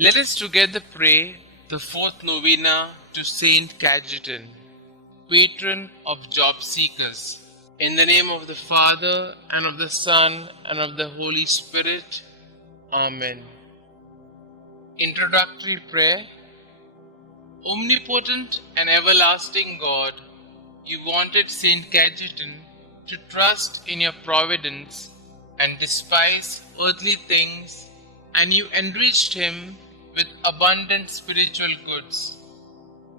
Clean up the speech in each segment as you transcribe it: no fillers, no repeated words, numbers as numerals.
Let us together pray the fourth novena to Saint Cajetan, patron of job seekers. In the name of the Father, and of the Son, and of the Holy Spirit. Amen. Introductory prayer. Omnipotent and everlasting God, you wanted Saint Cajetan to trust in your providence and despise earthly things, and you enriched him with abundant spiritual goods.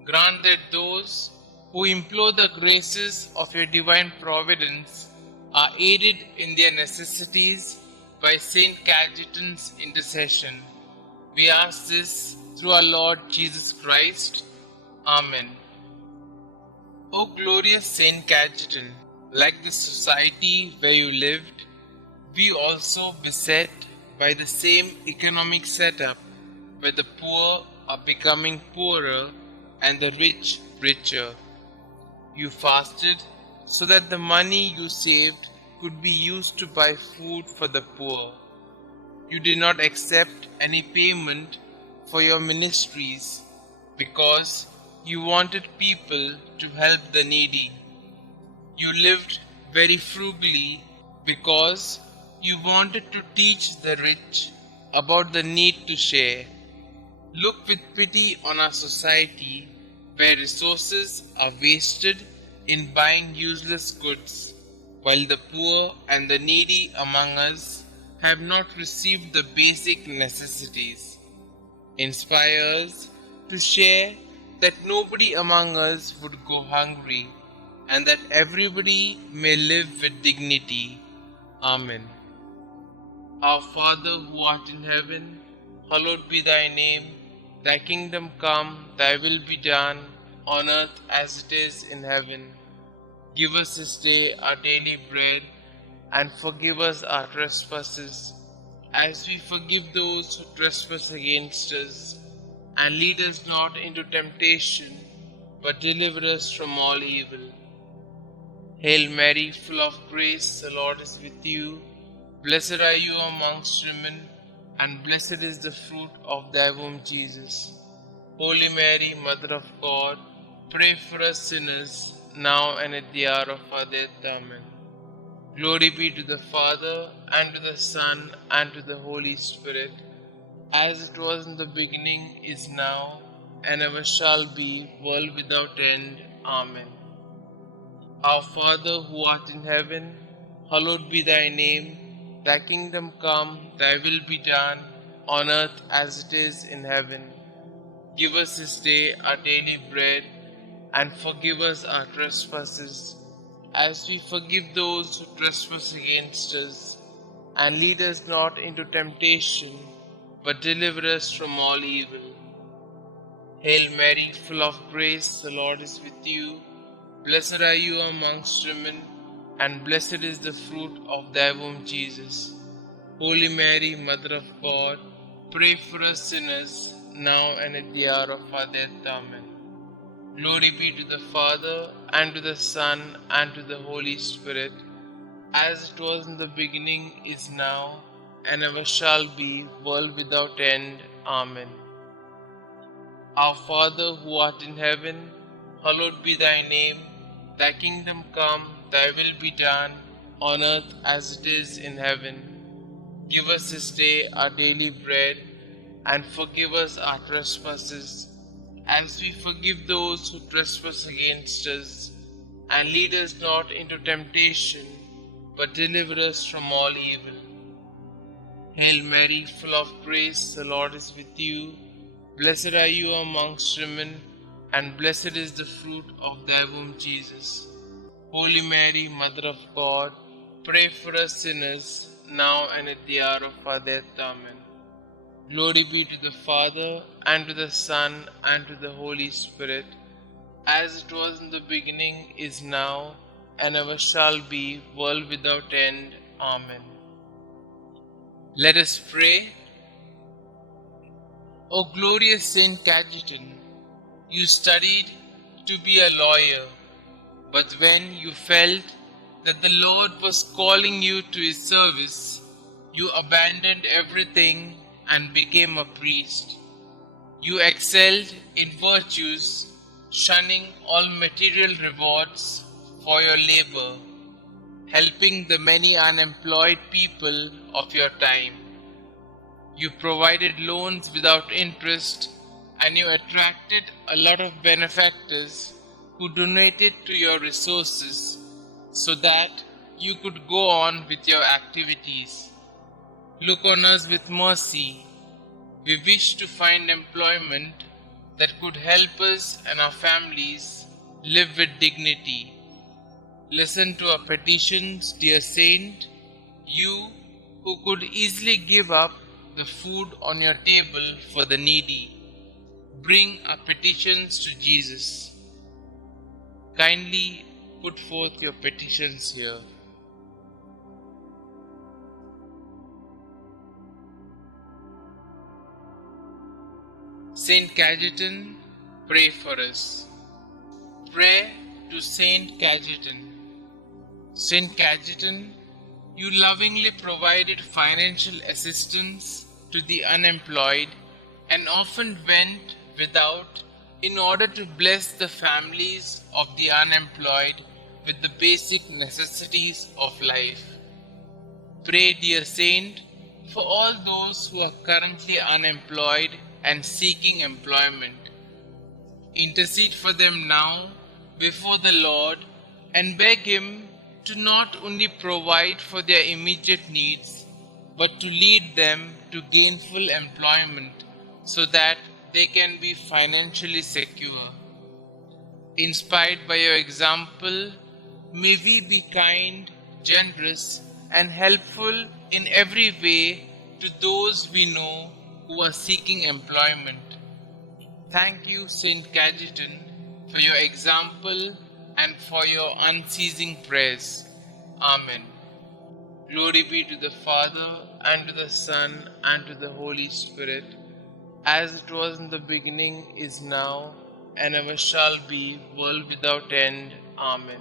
Grant that those who implore the graces of your divine providence are aided in their necessities by Saint Cajetan's intercession. We ask this through our Lord Jesus Christ. Amen. O glorious Saint Cajetan, like the society where you lived, we also beset by the same economic setup where the poor are becoming poorer and the rich richer. You fasted so that the money you saved could be used to buy food for the poor. You did not accept any payment for your ministries because you wanted people to help the needy. You lived very frugally because you wanted to teach the rich about the need to share. Look with pity on our society where resources are wasted in buying useless goods, while the poor and the needy among us have not received the basic necessities. Inspire us to share that nobody among us would go hungry and that everybody may live with dignity. Amen. Our Father who art in heaven, hallowed be thy name. Thy kingdom come, thy will be done, on earth as it is in heaven. Give us this day our daily bread, and forgive us our trespasses, as we forgive those who trespass against us. And lead us not into temptation, but deliver us from all evil. Hail Mary, full of grace, the Lord is with you. Blessed are you amongst women, and blessed is the fruit of thy womb, Jesus. Holy Mary, Mother of God, pray for us sinners, now and at the hour of our death. Amen. Glory be to the Father, and to the Son, and to the Holy Spirit, as it was in the beginning, is now, and ever shall be, world without end. Amen. Our Father who art in heaven, hallowed be thy name. Thy kingdom come, thy will be done, on earth as it is in heaven. Give us this day our daily bread, and forgive us our trespasses, as we forgive those who trespass against us. And lead us not into temptation, but deliver us from all evil. Hail Mary, full of grace, the Lord is with you. Blessed are you amongst women, and blessed is the fruit of thy womb, Jesus. Holy Mary, Mother of God, pray for us sinners, now and at the hour of our death. Amen. Glory be to the Father, and to the Son, and to the Holy Spirit, as it was in the beginning, is now, and ever shall be, world without end. Amen. Our Father who art in heaven, hallowed be thy name. Thy kingdom come, thy will be done, on earth as it is in heaven. Give us this day our daily bread, and forgive us our trespasses, as we forgive those who trespass against us. And lead us not into temptation, but deliver us from all evil. Hail Mary, full of grace, the Lord is with you. Blessed are you amongst women, and blessed is the fruit of thy womb, Jesus. Holy Mary, Mother of God, pray for us sinners, now and at the hour of our death. Amen. Glory be to the Father, and to the Son, and to the Holy Spirit, as it was in the beginning, is now, and ever shall be, world without end. Amen. Let us pray. O glorious Saint Cajetan, you studied to be a lawyer, but when you felt that the Lord was calling you to His service, you abandoned everything and became a priest. You excelled in virtues, shunning all material rewards for your labor, helping the many unemployed people of your time. You provided loans without interest, and you attracted a lot of benefactors who donated to your resources so that you could go on with your activities. Look on us with mercy. We wish to find employment that could help us and our families live with dignity. Listen to our petitions, dear Saint, you who could easily give up the food on your table for the needy. Bring our petitions to Jesus. Kindly put forth your petitions here. Saint Cajetan, pray for us. Pray to Saint Cajetan. Saint Cajetan, you lovingly provided financial assistance to the unemployed and often went without in order to bless the families of the unemployed with the basic necessities of life. Pray, dear Saint, for all those who are currently unemployed and seeking employment. Intercede for them now before the Lord and beg Him to not only provide for their immediate needs, but to lead them to gainful employment so that they can be financially secure. Inspired by your example, may we be kind, generous, and helpful in every way to those we know who are seeking employment. Thank you, Saint Cajetan, for your example and for your unceasing prayers. Amen. Glory be to the Father, and to the Son, and to the Holy Spirit, as it was in the beginning, is now, and ever shall be, world without end. Amen.